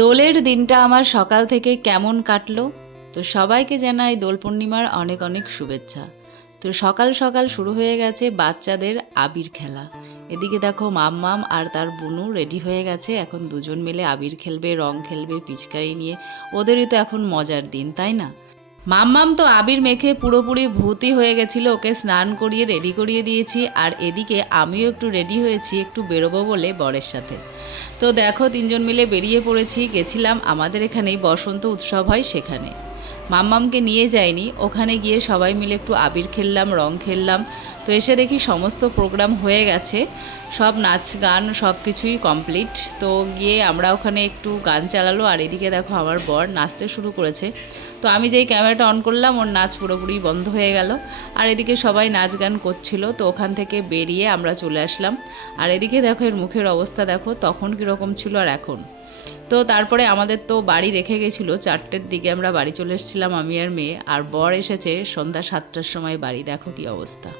দোলের দিনটা আমার সকাল থেকে কেমন কাটলো? তো সবাইকে জানাই দোল পূর্ণিমার অনেক অনেক শুভেচ্ছা। তো সকাল সকাল শুরু হয়ে গেছে বাচ্চাদের আবির খেলা। এদিকে দেখো মাম্মাম আর তার বুনু রেডি হয়ে গেছে, এখন দুজন মিলে আবির খেলবে, রং খেলবে পিচকারি নিয়ে। ওদেরই তো এখন মজার দিন, তাই না? মাম্মাম তো আবির মেখে পুরোপুরি ভূতই হয়ে গেছিল, ওকে স্নান করিয়ে রেডি করিয়ে দিয়েছি। আর এদিকে আমিও একটু রেডি হয়েছি, একটু বেরোবো বলে বরের সাথে। তো দেখো তিনজন মিলে বেরিয়ে পড়েছি, গেছিলাম আমাদের এখানেই বসন্ত উৎসব হয় সেখানে। মাম্মামকে নিয়ে যাইনি, ওখানে গিয়ে সবাই মিলে একটু আবির খেললাম, রং খেললাম। তো এসে দেখি সমস্ত প্রোগ্রাম হয়ে গেছে, সব নাচ গান সব কিছুই কমপ্লিট। তো গিয়ে আমরা ওখানে একটু গান চালালো, আর এদিকে দেখো আমার বর নাচতে শুরু করেছে। তো আমি যেই ক্যামেরাটা অন করলাম, ওর নাচ পুরোপুরি বন্ধ হয়ে গেল। আর এদিকে সবাই নাচ গান করছিল, তো ওখান থেকে বেরিয়ে আমরা চলে আসলাম। আর এদিকে দেখো এর মুখের অবস্থা দেখো, তখন কীরকম ছিল আর এখন। তো তারপরে আমাদের তো বাড়ি রেখে গেছিলো 4টের দিকে, আমরা বাড়ি চলে এসেছিলাম আমি আর মেয়ে। আর বর এসেছে সন্ধ্যা 7টার সময় বাড়ি, দেখো কী অবস্থা।